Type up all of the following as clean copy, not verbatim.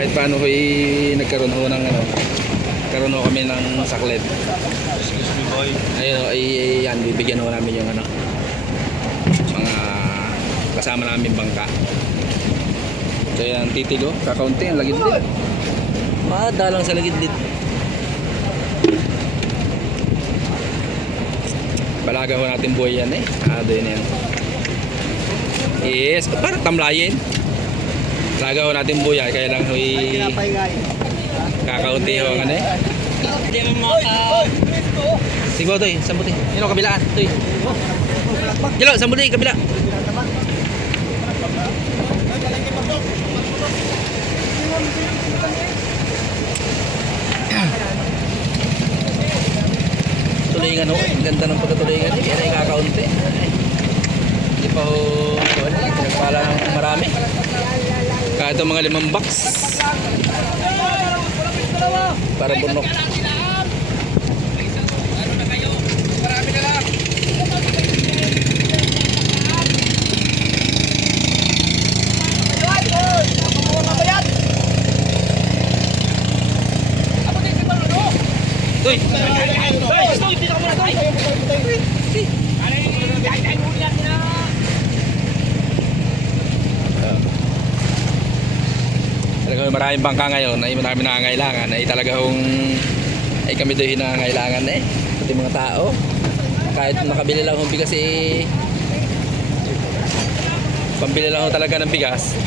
kahit paano ho'y nagkaroon ho ng ano, nagkaroon ho kami ng saklet. Excuse me, boy. Ayun ho, ay yan, bibigyan ho namin yung ano, mga kasama namin bangka. So yan, titig ho, kakaunti, ang lagid-lid. Madalang sa lagid-lid. Balaga ho natin buhay yan eh. Doon yan. Yes, parang tamlayin. Balaga ho natin buhay, kaya lang ho'y kakaunti ho ang ano eh. Sige Toy, sambuti. Yun o, kabilaan. Toy. Jalo, sambuti, kabila. Tulingan ho, ang ganda ng pagkatulingan eh. Kaya na ikakaunti. Hindi pa ho, pinagpala ng marami. Kahit itong mga 5 box. Para bunok. Uy! Talagang maraming bangka ngayon ay maraming nangangailangan ay talagang ay kami doon nangangailangan eh pati mga tao kahit makabili lang ng bigas eh pambili lang ho talaga ng bigas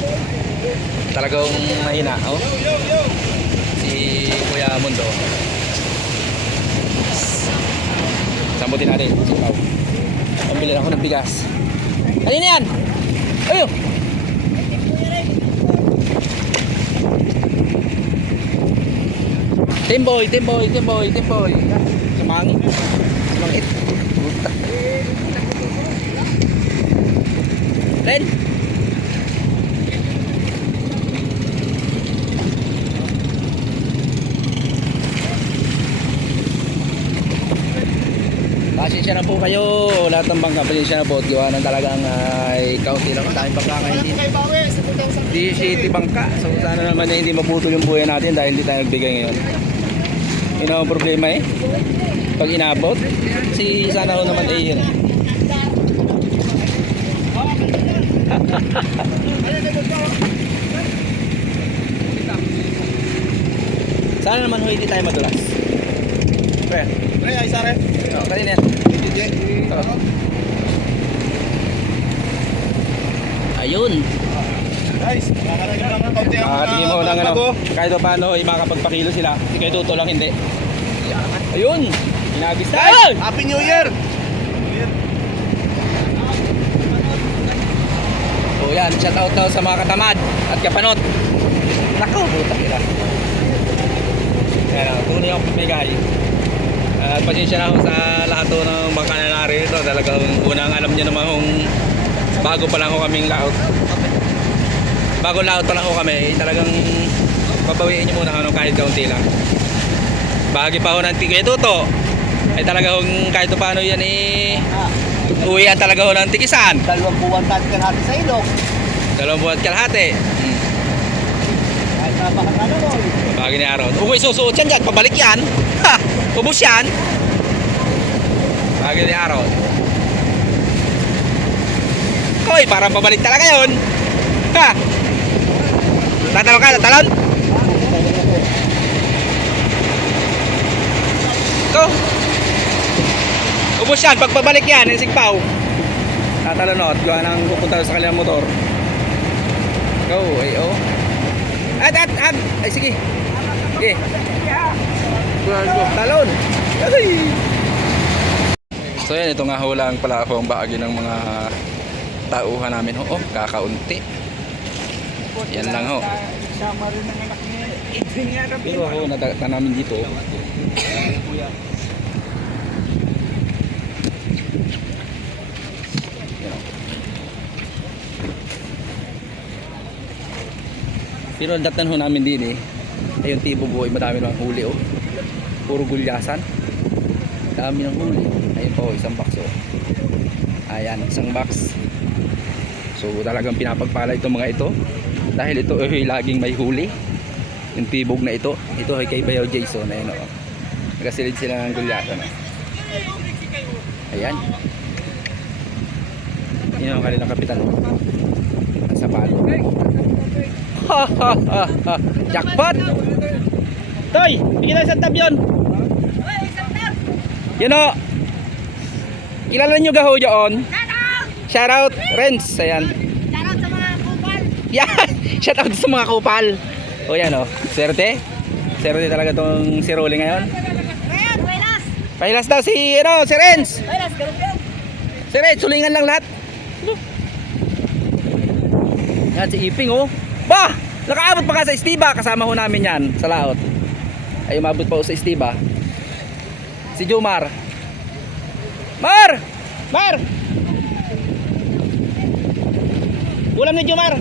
talagang mahina oh si Kuya Mundo sambutin natin si Pao pambili lang ako ng bigas ano yan? Ayun Timboy. Sumangit. Puta. Len. Pasensya na po kayo. Lahat ng bangka, pasensya na po. Gawa ng talagang kaunti lang. Daming bangka ngayon din. Di city bangka. So sana naman hindi maputol yung buhay natin dahil hindi tayo nagbigay ngayon. Yun ang problema eh. Pag inabot, si sana ho naman eh yun eh. Sana naman ho hindi tayo madulas. Pre, ay sare. Oh, kanina yan. Ayun. Guys, makakarating lang ng konti ang Makakatingin mo ng ano, kahit paano ay makapagpakilo sila. Hindi kayo tuto lang hindi. Ayun! Inabis na! Happy New Year! So yan, shout out daw sa mga katamad at kapanot. Nakaw, buta nila. Yan o, tunay ako pumigay. At pasensya na ako sa lahat to ng bangka na narito. Talagang unang alam nyo naman kung bago pa lang ako kaming laot. Bago laot pa lang ako kami, talagang papawiin nyo muna ano, kahit kaunti lang. Bahagi pa ako ng tigay tuto. Ay talagang kahit paano yan eh uwian talaga ako ng tikisan. 2 buwan tayo kalahati sa ilog. 2 buwan kalahati. Kahit nabahan na naman. Bahagi ni Aaron. Uy, susuot yan dyan. Pabalik yan. Ha! Ubus yan. Bahagi ni Aaron. Hoy, parang pabalik talaga yun. Ha! Tatalon ka, tatalon. Go. Ubus yan, pagpabalik yan, yung sigpaw. Tatalon o, at gawa nang pupunta sa kanilang motor. Go, ay oh. At, ay sige. Sige. Talon. Ay. So yan, ito nga ho lang pala ako ang bahagi ng mga tauhan namin ho. Oh, kakaunti. Yan lang ho. Sama rin ng anak niya. Pero ako natata namin dito. Pero datan ho namin din eh. Ayun tipo buhay, madami lang huli oh. Puro gulyasan. Dami ng huli. Ayun po, isang box oh. Ayan, isang box. So talagang pinapagpala itong mga ito. Dahil ito ay laging may huli. Yung tibog na ito. Ito ay kay Bayaw Jason. Ayan o. Nagasilid sila ng gulyata na. Ayan. Yun ang kanilang kapitan. Nasa palo. Ha ha ha ha. Jackpot! Toy! Bigyan tayo sa tab yun. Yun o. Kilala nyo gaho yun? Shoutout! Renz! Ayan. Shoutout sa mga kupal. Yan! Shoutout sa mga kupal. O yan o. Swerte. Swerte talaga tong si Rolly ngayon. Ayan, buenas. Pahilas daw si, ano, si Renz. Buenas, galupin. Si Renz, sulingan lang lahat. Yan si Iping oh. Bah! Nakaabot pa ka sa Estiba. Kasama ho namin yan sa laot. Ay umabot pa ho sa Estiba. Si Jomar. Mar! Mar! Ulam ni Jomar.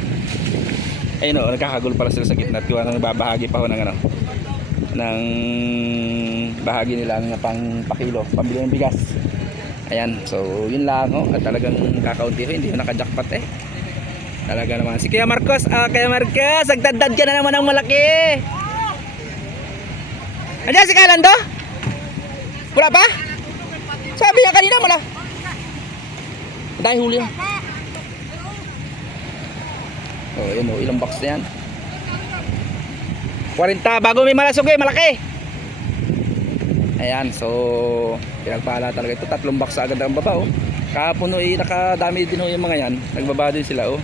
Ayun o, nagkakagulo pala sila sa gitna at kiwa nang babahagi pa ho ng ano, ng bahagi nila ng pang pakilo, pambili ng bigas. Ayan, so yun lang ho. At talagang kakaunti ho, hindi ho nakajackpot eh. Talaga naman. Si Kuya Marcos, Kuya Marcos, agdadad ka na naman ng malaki. Andiyan si Kalando? Wala pa? Sabi niya kanina wala. Dahil huli yun. Oh, yun o, ilang box na yan. 40, bago may malasog eh, malaki. Ayan, so pinagpala talaga ito. 3 box agad ang baba oh. Kahapon eh, nakadami din ho yung mga yan. Nagbaba din sila oh.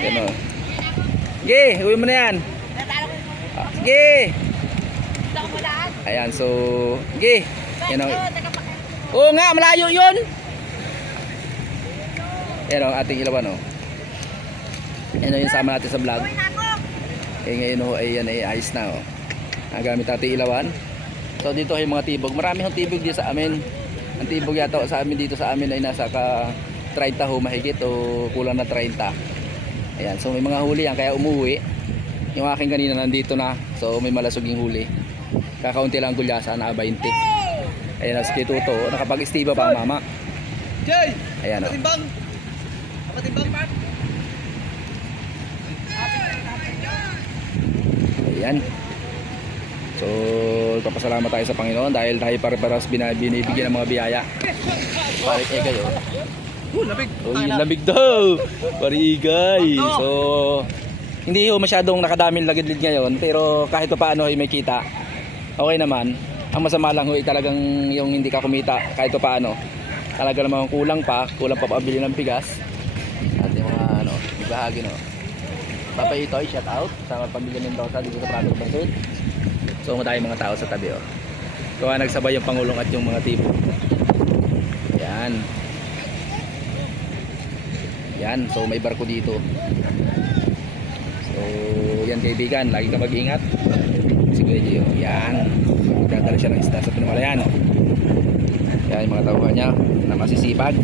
Yan oh. Sige, uwi mo na yan. Sige. Ayan, so sige. Yan oh. Oo nga, malayo yun. Yan oh, ating ilawan oh. Yan oh, yung sama natin sa vlog. Eh ngayon oh, ay yan ay ayos na oh. Nagamit natin ilawan. So dito ay mga tibog. Marami hong tibog dito sa amin. Ang tibog yata sa amin dito sa amin ay nasa ka 30 ho mahigit o kulang na 30. Ayan, so may mga huli yan kaya umuwi. Yung aking kanina nandito na. So may malasuging huli. Kakaunti lang gulyasa na 20. Ayan na si Tuto, nakapag-istiba pa ang mama. Jay! Ayan o. Patimbang! Patimbang, Pat! Ayan. So, papasalamat tayo sa Panginoon dahil tayo pare-paras binibigyan ng mga biyaya. Pare Igay oh. Labig! Oh, yung lamig daw. Pare Igay. So, hindi ho masyadong nakadaming lagidlid ngayon pero kahit pa paano ay may kita. Okay naman. Ang masama lang ho ay talagang yung hindi ka kumita kahit pa paano. Talaga namang kulang pa pabili ng bigas. At yung mga ano, ibahagi no. Papa Itoy, shout out sa pamilya ng Mendoza dito sa Prato Bansud. So madami mga tao sa tabi oh. Kaya nagsabay yung Pangulong at yung mga tipo. Yan. Yan, so may barko dito. So yan kaibigan, lagi ka mag-ingat. Sige Gio, yan. Magdadala siya ng isda sa Pinamalayan. Yan yung mga tauhan niya na masisipag.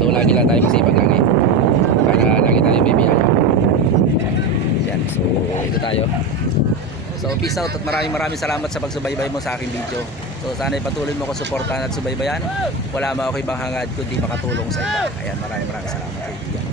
So lagi lang tayo masipag lagi. Para lagi tayo may biyaya. Yan, so ito tayo. So peace out at maraming salamat sa pagsubaybay mo sa aking video. So sana ipatuloy mo ko suportahan at subaybayan. Wala mo ako ibang hangad kundi makatulong sa iba. Ayan, maraming salamat kaibigan.